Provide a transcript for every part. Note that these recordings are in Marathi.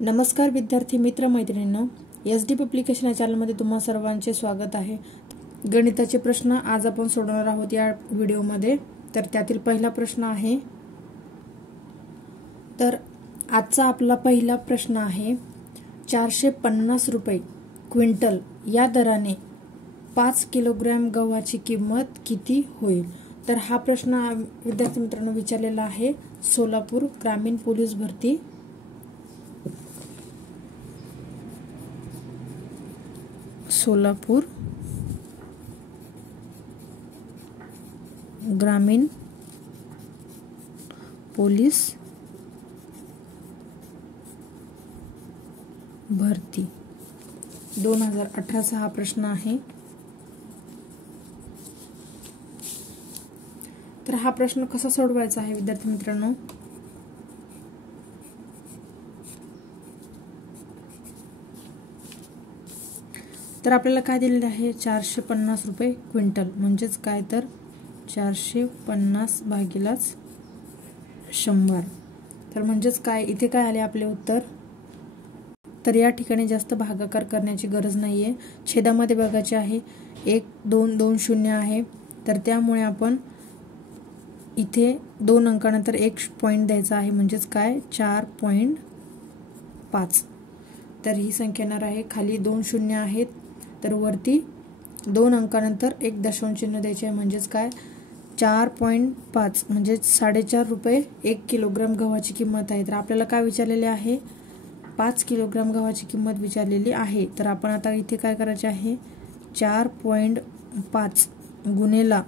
नमस्कार विद्यार्थी मित्र मैत्रिणींनो, SD पब्लिकेशन या चॅनलमध्ये तुम्हा सर्वांचे स्वागत आहे। गणिताचे प्रश्न आज आपण सोडवणार आहोत या व्हिडिओमध्ये। तर त्यातील पहिला प्रश्न आहे, तर आजचा आपला पहिला प्रश्न आहे 450 रुपये क्विंटल या दराने 5 किलोग्रॅम गव्हाची किंमत किती होईल। तर हा प्रश्न विद्यार्थी मित्रांनो विचारलेला आहे सोलापूर ग्रामीण पोलीस भरती सोलापूर ग्रामीण पोलीस भरती 2018 चा हा प्रश्न आहे। तर हा प्रश्न कसा सोडवायचा आहे विद्यार्थी मित्रांनो, तर आपल्याला काय दिलेले आहे 450 रुपये क्विंटल म्हणजेच काय तर 450 भागिलाच 100। तर म्हणजेच काय इथे काय आले आपले उत्तर। तर या ठिकाणी जास्त भागाकार करण्याची गरज नाहीये, छेदामध्ये बघायचे आहे 1 2 2 0 आहे। तर त्यामुळे आपण इथे 2 अंकानंतर 1 पॉइंट द्यायचा आहे म्हणजेच काय 4.5। तर ही संख्या येणार आहे, खाली 2 शून्य आहेत तर वरती 2 अंकानंतर 1 दशांश चिन्ह द्यायचे आहे म्हणजेच काय 4.5 म्हणजे 4.5 रुपये 1 किलोग्राम गव्हाची किंमत आहे। तर आपल्याला काय विचारलेले आहे 5 किलोग्राम गव्हाची किंमत विचारलेली आहे। तर आपण आता इथे काय करायचे आहे 4.5 गुणिले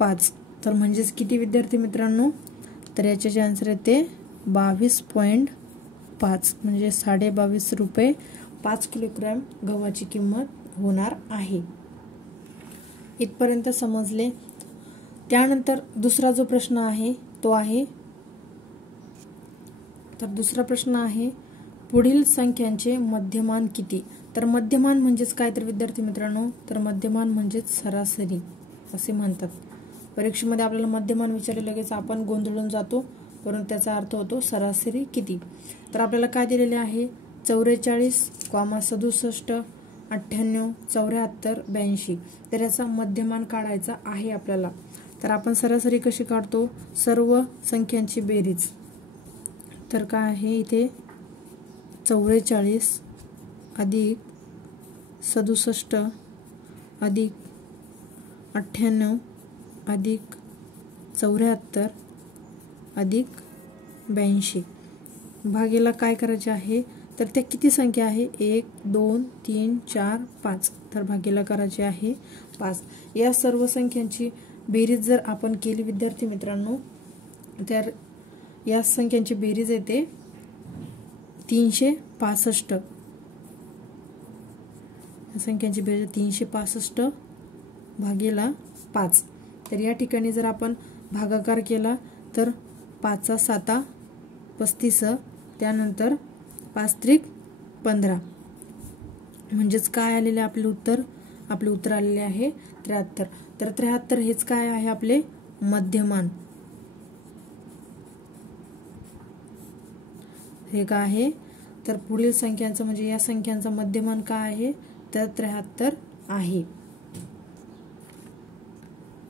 5 तर म्हणजेच किती विद्यार्थी मित्रांनो, तर याचे जे आन्सर आहे ते 22.5 म्हणजे 22.5 रुपये 5 किलोग्राम गव्हाची किंमत होणार आहे। इथपर्यंत समजले। त्यानंतर दुसरा जो प्रश्न आहे तो आहे, तर दुसरा प्रश्न आहे पुढील संख्यांचे मध्यमान किती। तर मध्यमान म्हणजेच काय तर विद्यार्थी मित्रांनो, तर मध्यमान म्हणजेच सरासरी असे म्हणतात। परीक्षेमध्ये आपल्याला मध्यमान विचारले लगेच आपण गोंधळून जातो, परंतु त्याचा अर्थ होतो सरासरी किती। तर आपल्याला काय दिलेले आहे 44, 67, 98, 74, 82। तर याचा मध्यमान काढायचा आहे आपल्याला। तर आपण सरासरी कशी काढतो, सर्व संख्यांची बेरीज। तर काय आहे इथे 44 अधिक 67 अधिक 98 अधिक 74 अधिक 82 भागेला काय करायचे आहे, तर त्या किती संख्या आहे 1 2 3 4 5। तर भागेला करायचे आहे 5। या सर्व संख्यांची बेरीज जर आपण केली विद्यार्थी मित्रांनो, तर या संख्यांची बेरीज येते 365। या संख्यांची बेरीज 365 भागेला 5। तर या ठिकाणी जर आपण भागाकार केला तर 5 7 35, त्यानंतर 5 त्रिक 15 म्हणजेच काय आलेले आपले उत्तर, आपले उत्तर आलेले आहे 73। तर 73 हेच काय आहे आपले मध्यमान। हे काय आहे, तर पुढील संख्यांचं म्हणजे या संख्यांचा मध्यमान काय आहे तर 73 आहे।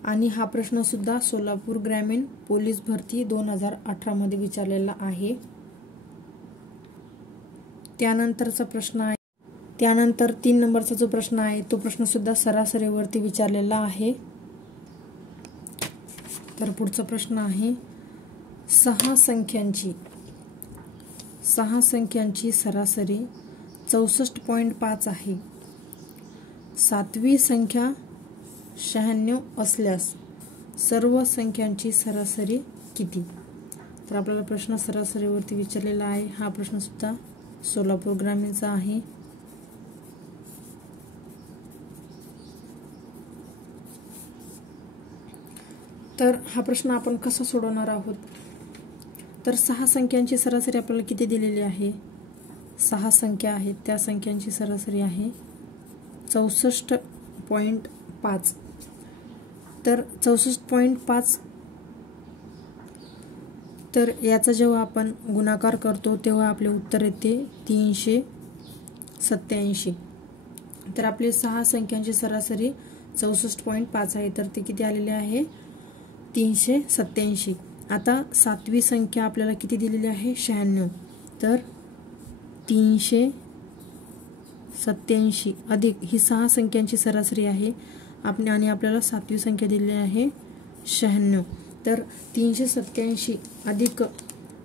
आणि हा प्रश्न सुद्धा सोलापूर ग्रामीण पोलीस भरती 2018 मध्ये विचारलेला आहे। त्यानंतरचा प्रश्न आहे, त्यानंतर 3 नंबरचा जो प्रश्न आहे तो प्रश्न सुद्धा सरासरीवरती विचारलेला आहे। तर पुढचा प्रश्न आहे 6 संख्यांची सरासरी 64.5 आहे। 7वी संख्या 96 असल्यास सर्व संख्यांची सरासरी किती। तर आपल्याला प्रश्न सरासरीवरती विचारलेला आहे। हा प्रश्न सुद्धा सोलापूर ग्रामीणचा आहे। तर हा प्रश्न आपण कसा सोडवणार आहोत, तर 6 संख्यांची सरासरी आपल्याला किती दिलेली आहे, 6 संख्या आहेत त्या संख्यांची सरासरी आहे 64.5। तर 64.5 तर याचा जेव्हा आपण गुणाकार करतो तेव्हा आपले उत्तर येते 387. तर आपले 6 संख्यांची सरासरी 64.5 आहे, तर ते किती आलेले आहे 387. आता 7वी संख्या आपल्याला किती दिलेली आहे 96. तर 387 अधिक ही 6 संख्यांची सरासरी आहे आणि आपल्याला 7वी संख्या दिलेली आहे 96. तर 387 अधिक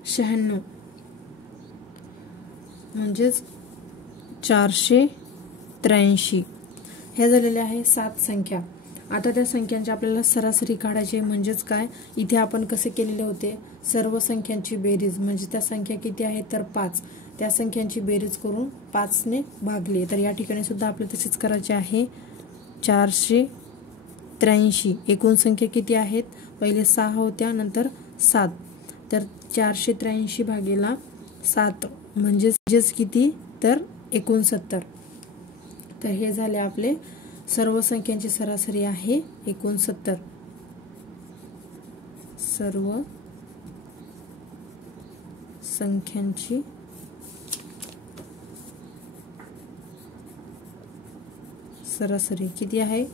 96 म्हणजेच 483. हे झालेले आहे 7 संख्या. आता त्या संख्यांची आपल्याला सरासरी काढायची म्हणजेच काय, इथे आपण कसे केलेले होते, सर्व संख्यांची बेरीज म्हणजे त्या संख्या किती आहेत तर 5, त्या संख्यांची बेरीज करून 5 ने भागले. तर या ठिकाणी सुद्धा आपल्याला तसेच करायचे आहे. 483 एकूण संख्या किती आहेत, पहिले 6 होत्या नंतर 7, तर 483 भागेला 7 म्हणजेच किती तर 69. तर हे झाले आपले सर्व संख्यांची सरासरी आहे 69. सर्व संख्यांची सरासरी किती आहे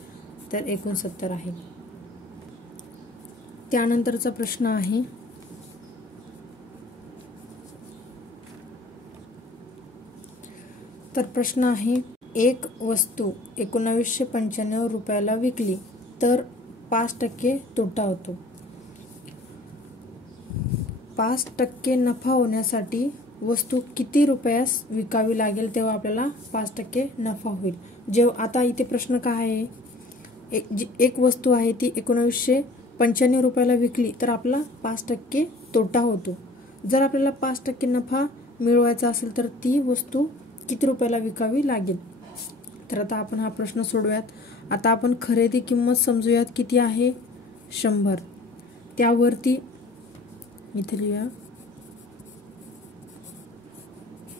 तर 69 आहे. त्यानंतरचा प्रश्न आहे तर प्रश्न आहे, एक वस्तू 1995 रुपयाला विकली तर 5% तोटा होतो. 5% नफा होण्यासाठी वस्तू किती रुपयास विकावी लागेल तेव्हा आपल्याला 5% नफा होईल. जेव्हा आता इथे प्रश्न काय आहे, एक वस्तू आहे ती 1995 रुपयाला विकली तर आपला 5% तोटा होतो. जर आपल्याला 5% नफा मिळवायचा असेल तर ती वस्तू किती रुपयाला विकावी लागेल. तर आता आपण हा प्रश्न सोडवूयात. आता आपण खरेदी किंमत समजूयात किती आहे 100. त्यावरती इथे लिहूया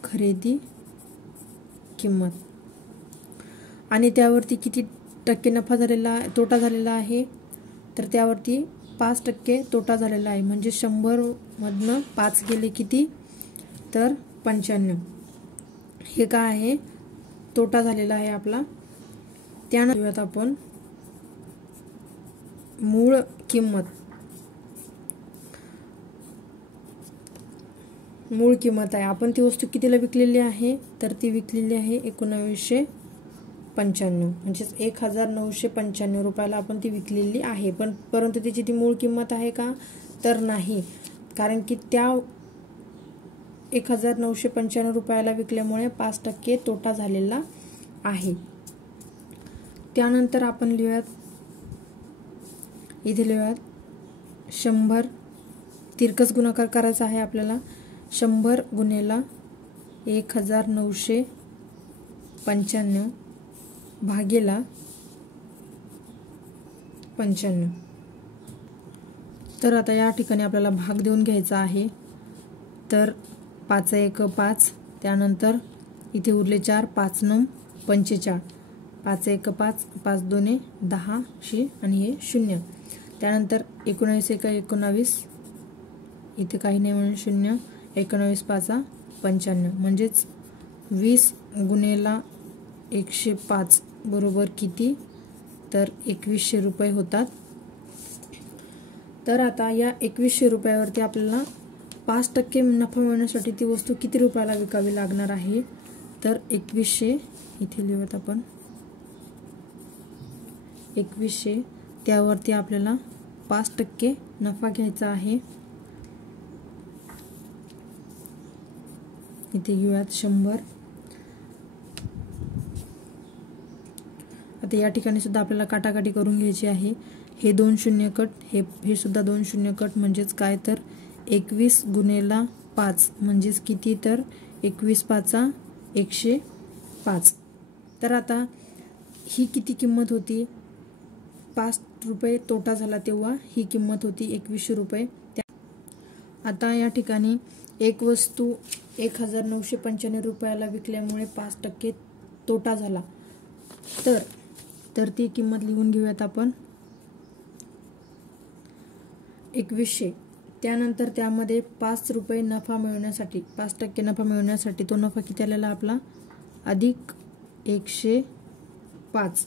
खरेदी किंमत आणि त्यावरती किती टक्के नफा झालेला तोटा झालेला आहे तर त्यावरती 5% तोटा झालेला आहे. म्हणजे 100 मधनं 5 गेले किती तर 95. हे काय आहे तोटा झालेला आहे आपला. त्यानंतर आपण मूळ किंमत आहे. आपण ती वस्तू कितीला विकलेली आहे तर ती विकलेली आहे 1995 म्हणजेच 1995 रुपयाला आपण ती विकलेली आहे. परंतु त्याची ती मूळ किंमत आहे का तर नाही, कारण की त्या 1995 रुपयाला विकल्यामुळे 5% तोटा झालेला आहे. त्यानंतर आपण लिहूयात इथे लिहूयात 100 तिरकस गुणाकार करायचा आहे आपल्याला. 100 गुणेला 1995 भागेला 95. तर आता या ठिकाणी आपल्याला भाग देऊन घ्यायचा आहे. तर 5 1 5, त्यानंतर इथे उरले 4, 5 9 45, 5 1 5, 5 2 10 आणि हे 0. त्यानंतर 19 1 19, इथे काही नाही म्हणून 0, 19 5 95 म्हणजेच 20 गुणेला 105 बरोबर किती तर 2100 रुपये होतात. तर आता या 2100 रुपयावरती आपल्याला 5% नफा मिळवण्यासाठी ती वस्तू किती रुपयाला विकावी लागणार आहे तर 2100 इथे लिहूयात आपण 2100. त्यावरती आपल्याला 5% नफा घ्यायचा आहे. इथे घेऊयात 100. आता या ठिकाणी सुद्धा आपल्याला काटाकाटी करून घ्यायची आहे. हे 2 शून्य कट, हे सुद्धा 2 शून्य कट म्हणजेच काय तर 21 गुणेला 5 म्हणजेच किती तर 21 5 105. तर आता ही किती किंमत होती, 5 रुपये तोटा झाला तेव्हा ही किंमत होती 2100 रुपये. आता या ठिकाणी एक वस्तू 1995 रुपयाला विकल्यामुळे 5% तोटा झाला. तर ती किंमत लिहून घेऊयात आपण 2100. त्यानंतर त्यामध्ये 5 रुपये नफा मिळवण्यासाठी 5% नफा मिळवण्यासाठी तो नफा किती आलेला आपला अधिक 105.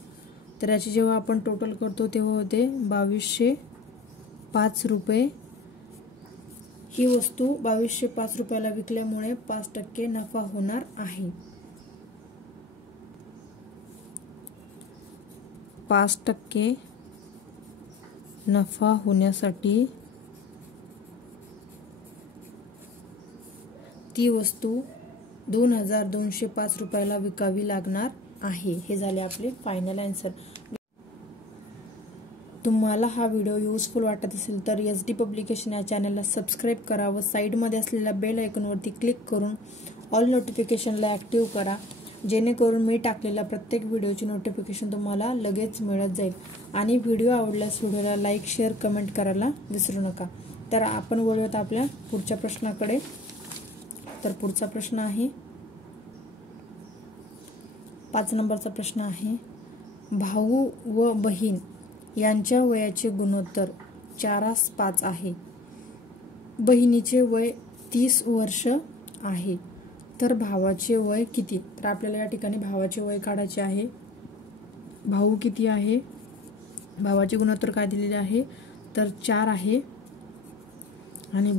तर याची जेव्हा आपण टोटल करतो तेव्हा होते 2205 रुपये. ही वस्तू 2205 रुपयाला विकल्यामुळे 5% नफा होणार आहे. 5% नफा होण्यासाठी ती वस्तू 2205 रुपयाला विकावी लागणार आहे. हे झाले आपले फायनल आन्सर. तुम्हाला हा व्हिडिओ युजफुल वाटत असेल तर SD पब्लिकेशन या चॅनलला सबस्क्राईब करा व साईडमध्ये असलेल्या बेल आयकॉनवरती क्लिक करून ऑल नोटिफिकेशनला ॲक्टिव्ह करा, जेणेकरून मी टाकलेल्या प्रत्येक व्हिडिओची नोटिफिकेशन तुम्हाला लगेच मिळत जाईल. आणि व्हिडिओ आवडल्यास व्हिडिओला लाईक, शेअर, कमेंट करायला विसरू नका. तर आपण वळूयात आपल्या पुढच्या प्रश्नाकडे. तर पुढचा प्रश्न आहे 5 नंबरचा प्रश्न आहे, भाऊ व बहीण यांच्या वयाचे गुणोत्तर 4:5 आहे. बहिणीचे वय 30 वर्ष आहे, तर भावाचे वय किती? तर आपल्याला या ठिकाणी भावाचे वय काढायचे आहे. भाऊ किती आहे? भावाचे गुणोत्तर काय दिलेले आहे तर 4 आहे आणि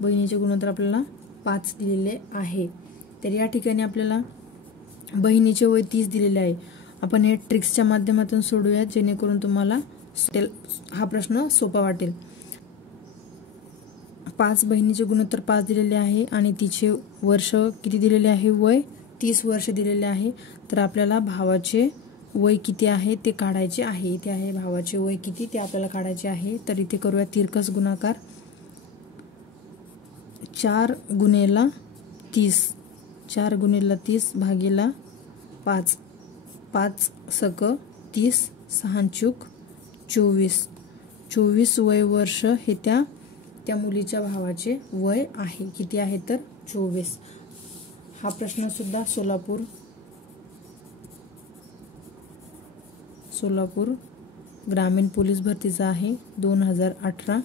बहिणीचे गुणोत्तर आपल्याला 5 दिलेले आहे. तर या ठिकाणी आपल्याला बहिणीचे वय 30 दिलेले आहे. आपण हे ट्रिक्सच्या माध्यमातून सोडूया, जेणेकरून तुम्हाला हा प्रश्न सोपा वाटेल. 5 बहिणीचे गुणोत्तर 5 दिलेले आहे आणि तिचे वर्ष किती दिलेले आहे? वय 30 वर्ष दिलेले आहे. तर आपल्याला भावाचे वय किती आहे ते काढायचे आहे. इथे आहे भावाचे वय किती ते आपल्याला काढायचे आहे. तर इथे करूया तिरकस गुणाकार. 4 गुणेला 30 भागेला 5, 5 सक 30, 6 24. 24 वय वर्ष हे त्या मुलीच्या भावाचे वय आहे. किती आहे तर 24. हा प्रश्न सुद्धा सोलापूर ग्रामीण पोलीस भरतीचा आहे 2018.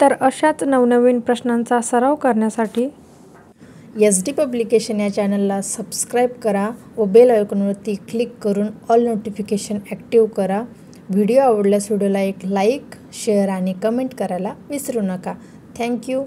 तर अशाच नवनवीन प्रश्नांचा सराव करण्यासाठी SD पब्लिकेशन या चॅनलला सबस्क्राईब करा व बेल आयकॉनवरती क्लिक करून ऑल नोटिफिकेशन ॲक्टिव्ह करा. व्हिडिओ आवडल्यास व्हिडिओला एक लाईक, शेअर आणि कमेंट करायला विसरू नका. थँक्यू.